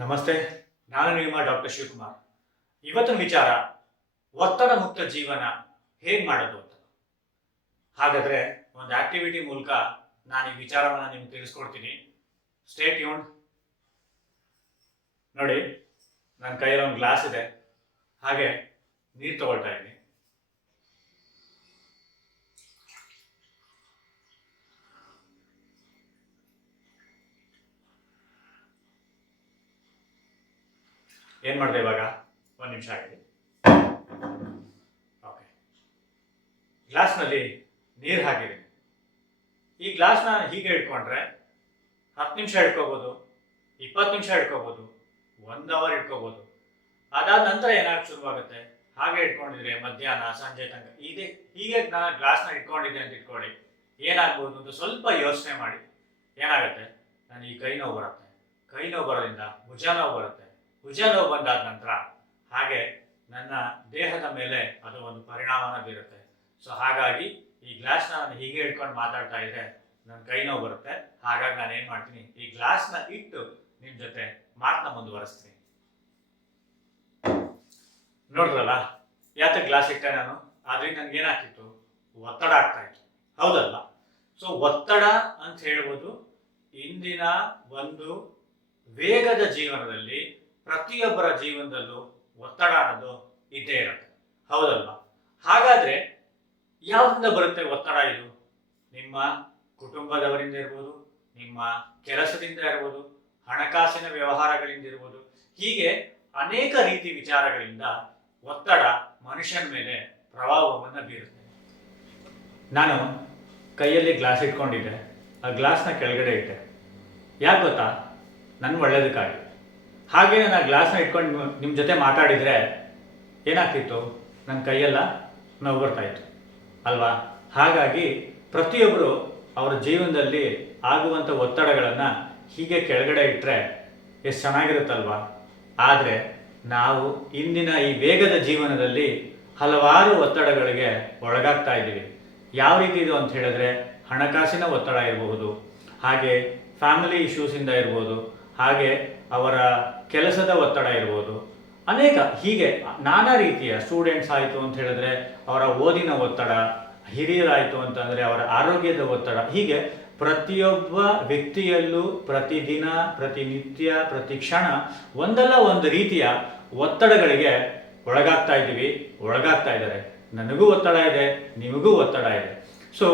ನಮಸ್ತೆ, ನಾನು ನಿಮ್ಮ ಡಾಕ್ಟರ್ ಶಿವಕುಮಾರ್. ಇವತ್ತಿನ ವಿಚಾರ ಒತ್ತಡ ಮುಕ್ತ ಜೀವನ ಹೇಗೆ ಮಾಡೋದು ಅಂತ. ಹಾಗಾದ್ರೆ ಒಂದು ಆಕ್ಟಿವಿಟಿ ಮೂಲಕ ನಾನು ಈ ವಿಚಾರವನ್ನು ನಿಮ್ಗೆ ತಿಳಿಸ್ಕೊಡ್ತೀನಿ. Stay tuned. ನೋಡಿ, ನನ್ನ ಕೈಯಲ್ಲಿ ಒಂದು ಗ್ಲಾಸ್ ಇದೆ, ಹಾಗೆ ನೀರು ತಗೊಳ್ತಾ ಇದ್ದೀನಿ. ಏನ್ ಮಾಡಿದೆ ಇವಾಗ? ಒಂದು ನಿಮಿಷ ಆಗಿದೆ. ಓಕೆ, ಗ್ಲಾಸ್ನಲ್ಲಿ ನೀರು ಹಾಕಿದ್ದೀನಿ. ಈ ಗ್ಲಾಸ್ನ ಹೀಗೆ ಇಟ್ಕೊಂಡ್ರೆ 10 ನಿಮಿಷ ಇಟ್ಕೋಬೋದು, 20 ನಿಮಿಷ ಇಟ್ಕೋಬೋದು, 1 ಅವರ್ ಇಟ್ಕೋಬೋದು. ಅದಾದ ನಂತರ ಏನಾಗಿ ಶುರುವಾಗುತ್ತೆ, ಹಾಗೆ ಇಟ್ಕೊಂಡಿದ್ರೆ ಮಧ್ಯಾಹ್ನ ಸಂಜೆ ತನಕ ಹೀಗೆ ನಾನು ಗ್ಲಾಸ್ನ ಇಟ್ಕೊಂಡಿದ್ದೆ ಅಂತ ಇಟ್ಕೊಳ್ಳಿ. ಏನಾಗ್ಬೋದು ಅಂತ ಸ್ವಲ್ಪ ಯೋಚನೆ ಮಾಡಿ. ಏನಾಗುತ್ತೆ, ನಾನು ಈ ಕೈ ನೋವು ಬರುತ್ತೆ, ಕೈ ನೋವು ಬರೋದ್ರಿಂದ ಭುಜ ನೋವು ಬರುತ್ತೆ, ಭುಜ ನೋವು ಬಂದಾದ ನಂತರ ಹಾಗೆ ನನ್ನ ದೇಹದ ಮೇಲೆ ಅದು ಒಂದು ಪರಿಣಾಮನ ಬೀರುತ್ತೆ. ಸೊ ಹಾಗಾಗಿ ಈ ಗ್ಲಾಸ್ನ ನಾನು ಹೀಗೆ ಇಟ್ಕೊಂಡು ಮಾತಾಡ್ತಾ ಇದ್ರೆ ನನ್ನ ಕೈ ನೋವು ಬರುತ್ತೆ. ಹಾಗಾಗಿ ನಾನು ಏನು ಮಾಡ್ತೀನಿ, ಈ ಗ್ಲಾಸ್ನ ಇಟ್ಟು ನಿಮ್ಮ ಜೊತೆ ಮಾತನ್ನ ಮುಂದುವರಿಸ್ತೀನಿ. ನೋಡಿದ್ರಲ್ಲ, ಯಾಕೆ ಗ್ಲಾಸ್ ಇಟ್ಟೆ ನಾನು? ಆದ್ರಿಂದ ನನ್ಗೆ ಏನಾಗ್ತಿತ್ತು, ಒತ್ತಡ ಆಗ್ತಾ ಇತ್ತು, ಹೌದಲ್ವಾ? ಸೊ ಒತ್ತಡ ಅಂತ ಹೇಳ್ಬೋದು ಇಂದಿನ ಒಂದು ವೇಗದ ಜೀವನದಲ್ಲಿ ಪ್ರತಿಯೊಬ್ಬರ ಜೀವನದಲ್ಲೂ ಒತ್ತಡ ಅನ್ನೋದು ಇದ್ದೇ ಇರುತ್ತೆ, ಹೌದಲ್ವಾ? ಹಾಗಾದ್ರೆ ಯಾವ್ದಿಂದ ಬರುತ್ತೆ ಒತ್ತಡ? ಇದು ನಿಮ್ಮ ಕುಟುಂಬದವರಿಂದ ಇರ್ಬೋದು, ನಿಮ್ಮ ಕೆಲಸದಿಂದ ಇರ್ಬೋದು, ಹಣಕಾಸಿನ ವ್ಯವಹಾರಗಳಿಂದ ಇರ್ಬೋದು. ಹೀಗೆ ಅನೇಕ ರೀತಿ ವಿಚಾರಗಳಿಂದ ಒತ್ತಡ ಮನುಷ್ಯನ ಮೇಲೆ ಪ್ರಭಾವವನ್ನು ಬೀರುತ್ತೆ. ನಾನು ಕೈಯಲ್ಲಿ ಗ್ಲಾಸ್ ಇಟ್ಕೊಂಡಿದ್ದೆ, ಆ ಗ್ಲಾಸ್ನ ಕೆಳಗಡೆ ಇಟ್ಟೆ. ಯಾಕೆ ಗೊತ್ತಾ? ನನ್ನ ಒಳ್ಳೇದಕ್ಕಾಗಿ. ಹಾಗೆ ನಾನು ಆ ಗ್ಲಾಸ್ನ ಇಟ್ಕೊಂಡು ನಿಮ್ಮ ಜೊತೆ ಮಾತಾಡಿದರೆ ಏನಾಗ್ತಿತ್ತು, ನನ್ನ ಕೈಯೆಲ್ಲ ನೋವು ಬರ್ತಾಯಿತ್ತು ಅಲ್ವಾ? ಹಾಗಾಗಿ ಪ್ರತಿಯೊಬ್ಬರು ಅವರ ಜೀವನದಲ್ಲಿ ಆಗುವಂಥ ಒತ್ತಡಗಳನ್ನು ಹೀಗೆ ಕೆಳಗಡೆ ಇಟ್ಟರೆ ಎಷ್ಟು ಚೆನ್ನಾಗಿರುತ್ತಲ್ವಾ? ಆದರೆ ನಾವು ಇಂದಿನ ಈ ವೇಗದ ಜೀವನದಲ್ಲಿ ಹಲವಾರು ಒತ್ತಡಗಳಿಗೆ ಒಳಗಾಗ್ತಾ ಇದ್ದೀವಿ. ಯಾವ ರೀತಿ ಇದು ಅಂತ ಹೇಳಿದ್ರೆ, ಹಣಕಾಸಿನ ಒತ್ತಡ ಇರಬಹುದು, ಹಾಗೆ ಫ್ಯಾಮಿಲಿ ಇಶ್ಯೂಸಿಂದ ಇರ್ಬೋದು, ಹಾಗೆ ಅವರ ಕೆಲಸದ ಒತ್ತಡ ಇರ್ಬೋದು, ಅನೇಕ ಹೀಗೆ ನಾನಾ ರೀತಿಯ. ಸ್ಟೂಡೆಂಟ್ಸ್ ಆಯಿತು ಅಂತ ಹೇಳಿದ್ರೆ ಅವರ ಓದಿನ ಒತ್ತಡ, ಹಿರಿಯರಾಯಿತು ಅಂತಂದರೆ ಅವರ ಆರೋಗ್ಯದ ಒತ್ತಡ. ಹೀಗೆ ಪ್ರತಿಯೊಬ್ಬ ವ್ಯಕ್ತಿಯಲ್ಲೂ ಪ್ರತಿದಿನ, ಪ್ರತಿನಿತ್ಯ, ಪ್ರತಿ ಕ್ಷಣ ಒಂದಲ್ಲ ಒಂದು ರೀತಿಯ ಒತ್ತಡಗಳಿಗೆ ಒಳಗಾಗ್ತಾ ಇದ್ದಾರೆ. ನನಗೂ ಒತ್ತಡ ಇದೆ, ನಿಮಗೂ ಒತ್ತಡ ಇದೆ. ಸೊ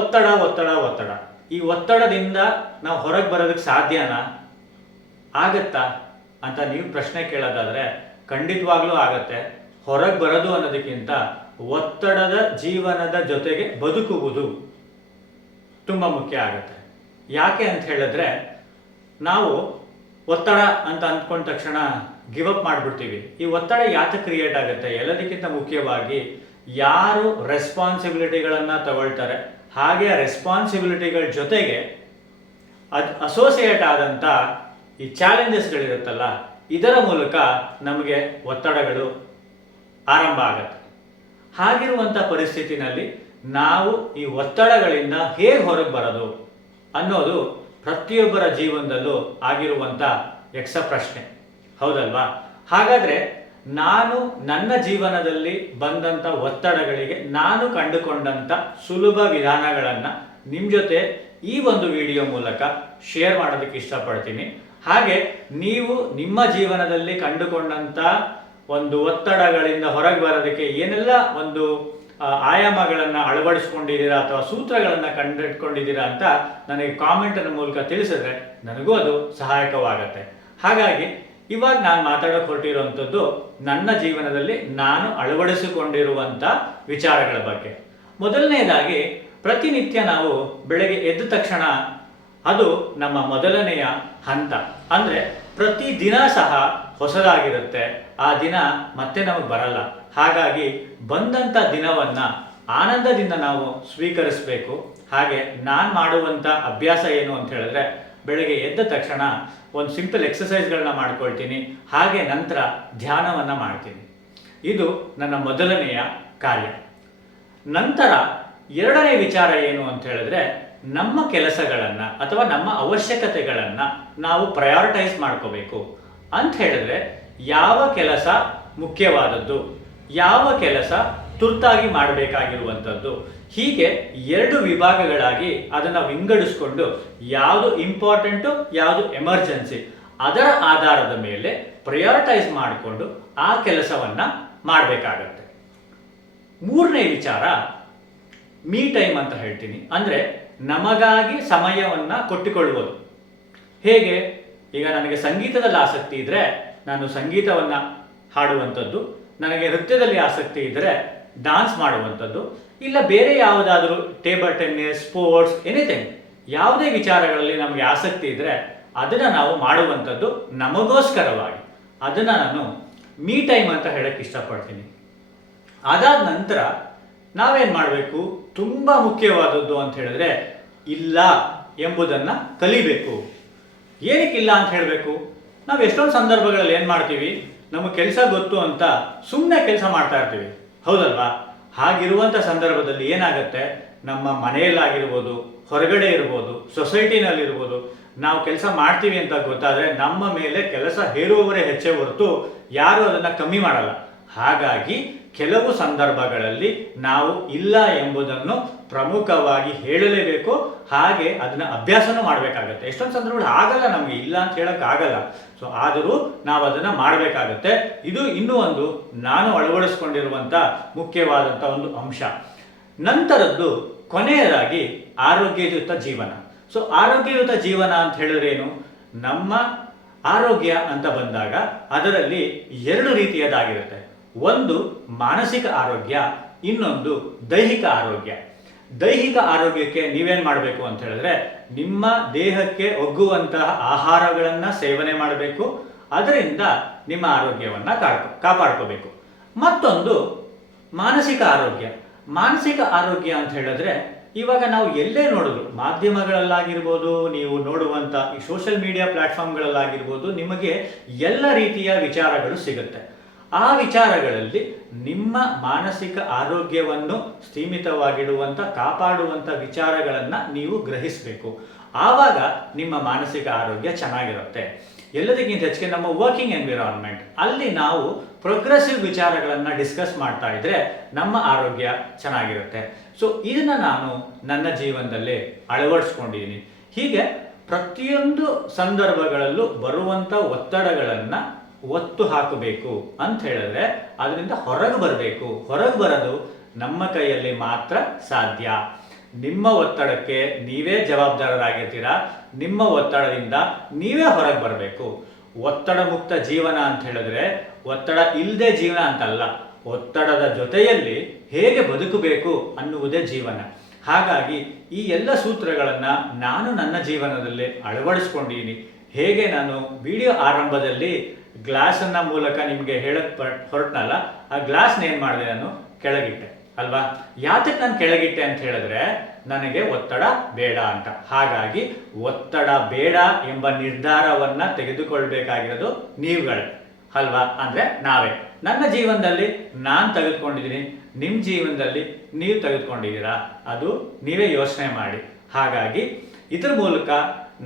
ಒತ್ತಡ ಒತ್ತಡ ಒತ್ತಡ ಈ ಒತ್ತಡದಿಂದ ನಾವು ಹೊರಗೆ ಬರೋದಕ್ಕೆ ಸಾಧ್ಯನಾ? ಆಗತ್ತಾ ಅಂತ ನೀವು ಪ್ರಶ್ನೆ ಕೇಳೋದಾದ್ರೆ ಖಂಡಿತವಾಗ್ಲೂ ಆಗತ್ತೆ. ಹೊರಗೆ ಬರೋದು ಅನ್ನೋದಕ್ಕಿಂತ ಒತ್ತಡದ ಜೀವನದ ಜೊತೆಗೆ ಬದುಕುವುದು ತುಂಬ ಮುಖ್ಯ ಆಗತ್ತೆ. ಯಾಕೆ ಅಂತ ಹೇಳಿದ್ರೆ, ನಾವು ಒತ್ತಡ ಅಂತ ಅಂದ್ಕೊಂಡ ತಕ್ಷಣ ಗಿವ್ ಅಪ್ ಮಾಡಿಬಿಡ್ತೀವಿ. ಈ ಒತ್ತಡ ಯಾಕೆ ಕ್ರಿಯೇಟ್ ಆಗುತ್ತೆ? ಎಲ್ಲದಕ್ಕಿಂತ ಮುಖ್ಯವಾಗಿ ಯಾರು ರೆಸ್ಪಾನ್ಸಿಬಿಲಿಟಿಗಳನ್ನು ತಗೊಳ್ತಾರೆ, ಹಾಗೆ ಆ ರೆಸ್ಪಾನ್ಸಿಬಿಲಿಟಿಗಳ ಜೊತೆಗೆ ಅಸೋಸಿಯೇಟ್ ಆದಂಥ ಈ ಚಾಲೆಂಜಸ್ಗಳಿರುತ್ತಲ್ಲ, ಇದರ ಮೂಲಕ ನಮಗೆ ಒತ್ತಡಗಳು ಆರಂಭ ಆಗುತ್ತೆ. ಹಾಗಿರುವಂಥ ಪರಿಸ್ಥಿತಿನಲ್ಲಿ ನಾವು ಈ ಒತ್ತಡಗಳಿಂದ ಹೇಗೆ ಹೊರಗೆ ಬರೋದು ಅನ್ನೋದು ಪ್ರತಿಯೊಬ್ಬರ ಜೀವನದಲ್ಲೂ ಆಗಿರುವಂಥ ಯಕ್ಷ ಪ್ರಶ್ನೆ, ಹೌದಲ್ವಾ? ಹಾಗಾದರೆ ನಾನು ನನ್ನ ಜೀವನದಲ್ಲಿ ಬಂದಂಥ ಒತ್ತಡಗಳಿಗೆ ನಾನು ಕಂಡುಕೊಂಡಂಥ ಸುಲಭ ವಿಧಾನಗಳನ್ನು ನಿಮ್ಮ ಜೊತೆ ಈ ಒಂದು ವಿಡಿಯೋ ಮೂಲಕ ಶೇರ್ ಮಾಡೋದಕ್ಕೆ ಇಷ್ಟಪಡ್ತೀನಿ. ಹಾಗೆ ನೀವು ನಿಮ್ಮ ಜೀವನದಲ್ಲಿ ಕಂಡುಕೊಂಡಂಥ ಒಂದು ಒತ್ತಡಗಳಿಂದ ಹೊರಗೆ ಬರೋದಕ್ಕೆ ಏನೆಲ್ಲ ಒಂದು ಆಯಾಮಗಳನ್ನು ಅಳವಡಿಸ್ಕೊಂಡಿದ್ದೀರಾ ಅಥವಾ ಸೂತ್ರಗಳನ್ನು ಕಂಡುಹಿಡ್ಕೊಂಡಿದ್ದೀರಾ ಅಂತ ನನಗೆ ಕಾಮೆಂಟಿನ ಮೂಲಕ ತಿಳಿಸಿದ್ರೆ ನನಗೂ ಅದು ಸಹಾಯಕವಾಗತ್ತೆ. ಹಾಗಾಗಿ ಇವಾಗ ನಾನು ಮಾತಾಡೋಕೆ ಹೊರಟಿರುವಂಥದ್ದು ನನ್ನ ಜೀವನದಲ್ಲಿ ನಾನು ಅಳವಡಿಸಿಕೊಂಡಿರುವಂಥ ವಿಚಾರಗಳ ಬಗ್ಗೆ. ಮೊದಲನೇದಾಗಿ, ಪ್ರತಿನಿತ್ಯ ನಾವು ಬೆಳಗ್ಗೆ ಎದ್ದ ತಕ್ಷಣ ಅದು ನಮ್ಮ ಮೊದಲನೆಯ ಹಂತ. ಅಂದರೆ ಪ್ರತಿದಿನ ಸಹ ಹೊಸದಾಗಿರುತ್ತೆ, ಆ ದಿನ ಮತ್ತೆ ನಮಗೆ ಬರಲ್ಲ. ಹಾಗಾಗಿ ಬಂದಂಥ ದಿನವನ್ನು ಆನಂದದಿಂದ ನಾವು ಸ್ವೀಕರಿಸಬೇಕು. ಹಾಗೆ ನಾನು ಮಾಡುವಂಥ ಅಭ್ಯಾಸ ಏನು ಅಂತ ಹೇಳಿದ್ರೆ, ಬೆಳಗ್ಗೆ ಎದ್ದ ತಕ್ಷಣ ಒಂದು ಸಿಂಪಲ್ ಎಕ್ಸಸೈಸ್ಗಳನ್ನ ಮಾಡ್ಕೊಳ್ತೀನಿ, ಹಾಗೆ ನಂತರ ಧ್ಯಾನವನ್ನು ಮಾಡ್ತೀನಿ. ಇದು ನನ್ನ ಮೊದಲನೆಯ ಕಾರ್ಯ. ನಂತರ ಎರಡನೇ ವಿಚಾರ ಏನು ಅಂತ ಹೇಳಿದ್ರೆ, ನಮ್ಮ ಕೆಲಸಗಳನ್ನು ಅಥವಾ ನಮ್ಮ ಅವಶ್ಯಕತೆಗಳನ್ನು ನಾವು ಪ್ರಯಾರಿಟೈಸ್ ಮಾಡ್ಕೋಬೇಕು. ಅಂತ ಹೇಳಿದ್ರೆ ಯಾವ ಕೆಲಸ ಮುಖ್ಯವಾದದ್ದು, ಯಾವ ಕೆಲಸ ತುರ್ತಾಗಿ ಮಾಡಬೇಕಾಗಿರುವಂಥದ್ದು, ಹೀಗೆ 2 ವಿಭಾಗಗಳಾಗಿ ಅದನ್ನು ವಿಂಗಡಿಸ್ಕೊಂಡು ಯಾವುದು ಇಂಪಾರ್ಟೆಂಟು ಯಾವುದು ಎಮರ್ಜೆನ್ಸಿ ಅದರ ಆಧಾರದ ಮೇಲೆ ಪ್ರಯಾರಿಟೈಸ್ ಮಾಡಿಕೊಂಡು ಆ ಕೆಲಸವನ್ನು ಮಾಡಬೇಕಾಗತ್ತೆ. 3ನೇ ವಿಚಾರ ಮೀ ಟೈಮ್ ಅಂತ ಹೇಳ್ತೀನಿ. ಅಂದರೆ ನಮಗಾಗಿ ಸಮಯವನ್ನು ಕೊಟ್ಟುಕೊಳ್ಳುವುದು. ಹೇಗೆ? ಈಗ ನನಗೆ ಸಂಗೀತದಲ್ಲಿ ಆಸಕ್ತಿ ಇದ್ದರೆ ನಾನು ಸಂಗೀತವನ್ನು ಹಾಡುವಂಥದ್ದು, ನನಗೆ ನೃತ್ಯದಲ್ಲಿ ಆಸಕ್ತಿ ಇದ್ದರೆ ಡಾನ್ಸ್ ಮಾಡುವಂಥದ್ದು, ಇಲ್ಲ ಬೇರೆ ಯಾವುದಾದ್ರೂ ಟೇಬಲ್ ಟೆನ್ನಿಸ್, ಸ್ಪೋರ್ಟ್ಸ್, ಎನಿಥಿಂಗ್, ಯಾವುದೇ ವಿಚಾರಗಳಲ್ಲಿ ನಮಗೆ ಆಸಕ್ತಿ ಇದ್ದರೆ ಅದನ್ನು ನಾವು ಮಾಡುವಂಥದ್ದು ನಮಗೋಸ್ಕರವಾಗಿ. ಅದನ್ನು ನಾನು ಮೀ ಟೈಮ್ ಅಂತ ಹೇಳಕ್ಕೆ ಇಷ್ಟಪಡ್ತೀನಿ. ಅದಾದ ನಂತರ ನಾವೇನು ಮಾಡಬೇಕು? ತುಂಬ ಮುಖ್ಯವಾದದ್ದು ಅಂತ ಹೇಳಿದ್ರೆ ಇಲ್ಲ ಎಂಬುದನ್ನು ಕಲಿಬೇಕು. ಏನಕ್ಕಿಲ್ಲ ಅಂತ ಹೇಳಬೇಕು? ನಾವು ಎಷ್ಟೊಂದು ಸಂದರ್ಭಗಳಲ್ಲಿ ಏನು ಮಾಡ್ತೀವಿ, ನಮಗೆ ಕೆಲಸ ಗೊತ್ತು ಅಂತ ಸುಮ್ಮನೆ ಕೆಲಸ ಮಾಡ್ತಾ ಇರ್ತೀವಿ, ಹೌದಲ್ವಾ? ಹಾಗಿರುವಂಥ ಸಂದರ್ಭದಲ್ಲಿ ಏನಾಗುತ್ತೆ, ನಮ್ಮ ಮನೆಯಲ್ಲಾಗಿರ್ಬೋದು, ಹೊರಗಡೆ ಇರ್ಬೋದು, ಸೊಸೈಟಿನಲ್ಲಿರ್ಬೋದು, ನಾವು ಕೆಲಸ ಮಾಡ್ತೀವಿ ಅಂತ ಗೊತ್ತಾದರೆ ನಮ್ಮ ಮೇಲೆ ಕೆಲಸ ಹೇರುವವರೇ ಹೆಚ್ಚೇ ಹೊರತು ಯಾರೂ ಅದನ್ನು ಕಮ್ಮಿ ಮಾಡಲ್ಲ. ಹಾಗಾಗಿ ಕೆಲವು ಸಂದರ್ಭಗಳಲ್ಲಿ ನಾವು ಇಲ್ಲ ಎಂಬುದನ್ನು ಪ್ರಮುಖವಾಗಿ ಹೇಳಲೇಬೇಕು. ಹಾಗೆ ಅದನ್ನ ಅಭ್ಯಾಸನೂ ಮಾಡಬೇಕಾಗತ್ತೆ. ಎಷ್ಟೊಂದು ಸಂದರ್ಭಗಳು ಆಗಲ್ಲ, ನಮಗೆ ಇಲ್ಲ ಅಂತ ಹೇಳೋಕ್ಕಾಗಲ್ಲ. ಸೊ ಆದರೂ ನಾವು ಅದನ್ನು ಮಾಡಬೇಕಾಗತ್ತೆ. ಇದು ಇನ್ನೂ ಒಂದು ನಾನು ಅಳವಡಿಸ್ಕೊಂಡಿರುವಂಥ ಮುಖ್ಯವಾದಂಥ ಒಂದು ಅಂಶ. ನಂತರದ್ದು ಕೊನೆಯದಾಗಿ ಆರೋಗ್ಯಯುತ ಜೀವನ. ಸೊ ಆರೋಗ್ಯಯುತ ಜೀವನ ಅಂತ ಹೇಳಿದ್ರೇನು? ನಮ್ಮ ಆರೋಗ್ಯ ಅಂತ ಬಂದಾಗ ಅದರಲ್ಲಿ 2 ರೀತಿಯದಾಗಿರುತ್ತೆ. ಒಂದು ಮಾನಸಿಕ ಆರೋಗ್ಯ, ಇನ್ನೊಂದು ದೈಹಿಕ ಆರೋಗ್ಯ. ದೈಹಿಕ ಆರೋಗ್ಯಕ್ಕೆ ನೀವೇನು ಮಾಡಬೇಕು ಅಂತ ಹೇಳಿದ್ರೆ ನಿಮ್ಮ ದೇಹಕ್ಕೆ ಒಗ್ಗುವಂತಹ ಆಹಾರಗಳನ್ನು ಸೇವನೆ ಮಾಡಬೇಕು. ಅದರಿಂದ ನಿಮ್ಮ ಆರೋಗ್ಯವನ್ನು ಕಾಪಾಡ್ಕೋಬೇಕು. ಮತ್ತೊಂದು ಮಾನಸಿಕ ಆರೋಗ್ಯ. ಮಾನಸಿಕ ಆರೋಗ್ಯ ಅಂತ ಹೇಳಿದ್ರೆ ಇವಾಗ ನಾವು ಎಲ್ಲೇ ನೋಡಿದ್ರು, ಮಾಧ್ಯಮಗಳಲ್ಲಾಗಿರ್ಬೋದು, ನೀವು ನೋಡುವಂಥ ಈ ಸೋಷಿಯಲ್ ಮೀಡಿಯಾ ಪ್ಲಾಟ್ಫಾರ್ಮ್ಗಳಲ್ಲಾಗಿರ್ಬೋದು, ನಿಮಗೆ ಎಲ್ಲ ರೀತಿಯ ವಿಚಾರಗಳು ಸಿಗುತ್ತೆ. ಆ ವಿಚಾರಗಳಲ್ಲಿ ನಿಮ್ಮ ಮಾನಸಿಕ ಆರೋಗ್ಯವನ್ನು ಸ್ಥೀಮಿತವಾಗಿಡುವಂಥ, ಕಾಪಾಡುವಂಥ ವಿಚಾರಗಳನ್ನು ನೀವು ಗ್ರಹಿಸಬೇಕು. ಆವಾಗ ನಿಮ್ಮ ಮಾನಸಿಕ ಆರೋಗ್ಯ ಚೆನ್ನಾಗಿರುತ್ತೆ. ಎಲ್ಲದಕ್ಕಿಂತ ಹೆಚ್ಚಿಗೆ ನಮ್ಮ ವರ್ಕಿಂಗ್ ಎನ್ವಿರಾನ್ಮೆಂಟ್ ಅಲ್ಲಿ ನಾವು ಪ್ರೋಗ್ರೆಸಿವ್ ವಿಚಾರಗಳನ್ನು ಡಿಸ್ಕಸ್ ಮಾಡ್ತಾ ಇದ್ರೆ ನಮ್ಮ ಆರೋಗ್ಯ ಚೆನ್ನಾಗಿರುತ್ತೆ. ಸೊ ಇದನ್ನು ನಾನು ನನ್ನ ಜೀವನದಲ್ಲಿ ಅಳವಡಿಸ್ಕೊಂಡಿದ್ದೀನಿ. ಹೀಗೆ ಪ್ರತಿಯೊಂದು ಸಂದರ್ಭಗಳಲ್ಲೂ ಬರುವಂಥ ಒತ್ತಡಗಳನ್ನು ಒತ್ತು ಹಾಕಬೇಕು ಅಂತ ಹೇಳಿದ್ರೆ ಅದರಿಂದ ಹೊರಗೆ ಬರಬೇಕು. ಹೊರಗೆ ಬರೋದು ನಮ್ಮ ಕೈಯಲ್ಲಿ ಮಾತ್ರ ಸಾಧ್ಯ. ನಿಮ್ಮ ಒತ್ತಡಕ್ಕೆ ನೀವೇ ಜವಾಬ್ದಾರರಾಗಿರ್ತೀರಾ. ನಿಮ್ಮ ಒತ್ತಡದಿಂದ ನೀವೇ ಹೊರಗೆ ಬರಬೇಕು. ಒತ್ತಡ ಮುಕ್ತ ಜೀವನ ಅಂತ ಹೇಳಿದ್ರೆ ಒತ್ತಡ ಇಲ್ಲದೆ ಜೀವನ ಅಂತಲ್ಲ, ಒತ್ತಡದ ಜೊತೆಯಲ್ಲಿ ಹೇಗೆ ಬದುಕಬೇಕು ಅನ್ನುವುದೇ ಜೀವನ. ಹಾಗಾಗಿ ಈ ಎಲ್ಲ ಸೂತ್ರಗಳನ್ನು ನಾನು ನನ್ನ ಜೀವನದಲ್ಲಿ ಅಳವಡಿಸ್ಕೊಂಡಿದ್ದೀನಿ. ಹೇಗೆ ನಾನು ವಿಡಿಯೋ ಆರಂಭದಲ್ಲಿ ಗ್ಲಾಸನ್ನ ಮೂಲಕ ನಿಮಗೆ ಹೇಳಕ್ಕೆ ಹೊರಟ್ನಲ್ಲ, ಆ ಗ್ಲಾಸ್ನ ಏನು ಮಾಡಿದೆ, ನಾನು ಕೆಳಗಿಟ್ಟೆ ಅಲ್ವಾ? ಯಾತಕ್ಕೆ ನಾನು ಕೆಳಗಿಟ್ಟೆ ಅಂತ ಹೇಳಿದ್ರೆ ನನಗೆ ಒತ್ತಡ ಬೇಡ ಅಂತ. ಹಾಗಾಗಿ ಒತ್ತಡ ಬೇಡ ಎಂಬ ನಿರ್ಧಾರವನ್ನು ತೆಗೆದುಕೊಳ್ಬೇಕಾಗಿರೋದು ನೀವುಗಳೇ ಅಲ್ವಾ? ಅಂದರೆ ನಾವೇ. ನನ್ನ ಜೀವನದಲ್ಲಿ ನಾನು ತೆಗೆದುಕೊಂಡಿದ್ದೀನಿ, ನಿಮ್ಮ ಜೀವನದಲ್ಲಿ ನೀವು ತೆಗೆದುಕೊಂಡಿದ್ದೀರಾ? ಅದು ನೀವೇ ಯೋಚನೆ ಮಾಡಿ. ಹಾಗಾಗಿ ಇದ್ರ ಮೂಲಕ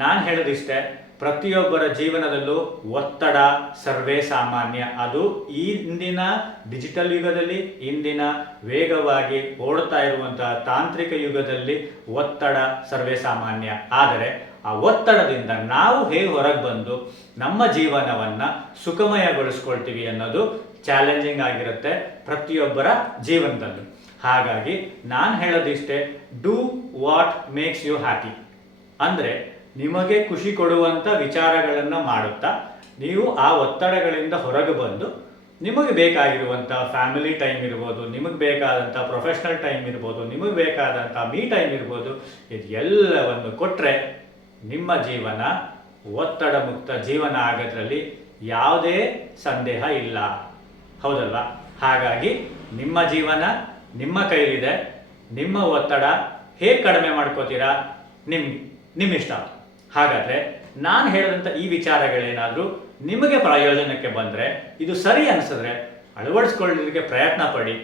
ನಾನು ಹೇಳೋದಿಷ್ಟೇ, ಪ್ರತಿಯೊಬ್ಬರ ಜೀವನದಲ್ಲೂ ಒತ್ತಡ ಸರ್ವೇ ಸಾಮಾನ್ಯ. ಅದು ಈ ಇಂದಿನ ಡಿಜಿಟಲ್ ಯುಗದಲ್ಲಿ, ಇಂದಿನ ವೇಗವಾಗಿ ಓಡ್ತಾ ಇರುವಂತಹ ತಾಂತ್ರಿಕ ಯುಗದಲ್ಲಿ ಒತ್ತಡ ಸರ್ವೇ ಸಾಮಾನ್ಯ. ಆದರೆ ಆ ಒತ್ತಡದಿಂದ ನಾವು ಹೇಗೆ ಹೊರಗೆ ಬಂದು ನಮ್ಮ ಜೀವನವನ್ನು ಸುಖಮಯಗೊಳಿಸ್ಕೊಳ್ತೀವಿ ಅನ್ನೋದು ಚಾಲೆಂಜಿಂಗ್ ಆಗಿರುತ್ತೆ ಪ್ರತಿಯೊಬ್ಬರ ಜೀವನದಲ್ಲೂ. ಹಾಗಾಗಿ ನಾನು ಹೇಳೋದಿಷ್ಟೇ, do what makes you happy. ಅಂದರೆ ನಿಮಗೆ ಖುಷಿ ಕೊಡುವಂಥ ವಿಚಾರಗಳನ್ನು ಮಾಡುತ್ತಾ ನೀವು ಆ ಒತ್ತಡಗಳಿಂದ ಹೊರಗೆ ಬಂದು ನಿಮಗೆ ಬೇಕಾಗಿರುವಂಥ ಫ್ಯಾಮಿಲಿ ಟೈಮ್ ಇರ್ಬೋದು, ನಿಮಗೆ ಬೇಕಾದಂಥ ಪ್ರೊಫೆಷ್ನಲ್ ಟೈಮ್ ಇರ್ಬೋದು, ನಿಮಗೆ ಬೇಕಾದಂಥ ಮೀ ಟೈಮ್ ಇರ್ಬೋದು, ಇದು ಎಲ್ಲವನ್ನು ಕೊಟ್ಟರೆ ನಿಮ್ಮ ಜೀವನ ಒತ್ತಡ ಮುಕ್ತ ಜೀವನ ಆಗೋದ್ರಲ್ಲಿ ಯಾವುದೇ ಸಂದೇಹ ಇಲ್ಲ, ಹೌದಲ್ವಾ? ಹಾಗಾಗಿ ನಿಮ್ಮ ಜೀವನ ನಿಮ್ಮ ಕೈಲಿದೆ. ನಿಮ್ಮ ಒತ್ತಡ ಹೇಗೆ ಕಡಿಮೆ ಮಾಡ್ಕೋತೀರಾ ನಿಮ್ಮಿಷ್ಟ. ಹಾಗಾದರೆ ನಾನು ಹೇಳಿದಂಥ ಈ ವಿಚಾರಗಳೇನಾದರೂ ನಿಮಗೆ ಪ್ರಯೋಜನಕ್ಕೆ ಬಂದರೆ, ಇದು ಸರಿ ಅನಿಸಿದ್ರೆ ಅಳವಡಿಸ್ಕೊಳ್ಳೋದಕ್ಕೆ ಪ್ರಯತ್ನ ಪಡಿ.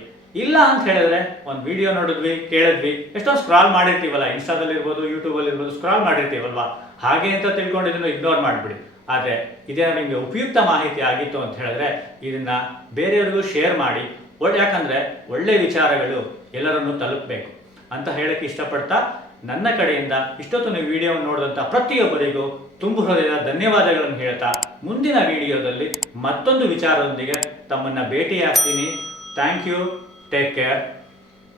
ಇಲ್ಲ ಅಂತ ಹೇಳಿದ್ರೆ ಒಂದು ವಿಡಿಯೋ ನೋಡಿದ್ವಿ, ಕೇಳಿದ್ವಿ, ಎಷ್ಟೊಂದು ಸ್ಕ್ರಾಲ್ ಮಾಡಿರ್ತೀವಲ್ಲ, ಇನ್ಸ್ಟಾದಲ್ಲಿರ್ಬೋದು, ಯೂಟ್ಯೂಬಲ್ಲಿರ್ಬೋದು, ಸ್ಕ್ರಾಲ್ ಮಾಡಿರ್ತೀವಲ್ವಾ, ಹಾಗೆ ಅಂತ ತಿಳ್ಕೊಂಡಿದ್ದನ್ನು ಇಗ್ನೋರ್ ಮಾಡಿಬಿಡಿ. ಆದರೆ ಇದೇನೋ ನಿಮಗೆ ಉಪಯುಕ್ತ ಮಾಹಿತಿ ಆಗಿತ್ತು ಅಂತ ಹೇಳಿದ್ರೆ ಇದನ್ನು ಬೇರೆಯವ್ರಿಗೂ ಶೇರ್ ಮಾಡಿ. ಯಾಕಂದರೆ ಒಳ್ಳೆಯ ವಿಚಾರಗಳು ಎಲ್ಲರನ್ನೂ ತಲುಪಬೇಕು ಅಂತ ಹೇಳಕ್ಕೆ ಇಷ್ಟಪಡ್ತಾ, ನನ್ನ ಕಡೆಯಿಂದ ಇಷ್ಟೊತ್ತು ನೀವು ವಿಡಿಯೋವನ್ನು ನೋಡಿದಂಥ ಪ್ರತಿಯೊಬ್ಬರಿಗೂ ತುಂಬು ಹೃದಯದ ಧನ್ಯವಾದಗಳನ್ನು ಹೇಳ್ತಾ, ಮುಂದಿನ ವಿಡಿಯೋದಲ್ಲಿ ಮತ್ತೊಂದು ವಿಚಾರದೊಂದಿಗೆ ತಮ್ಮನ್ನು ಭೇಟಿಯಾಗ್ತೀನಿ. Thank you. Take care.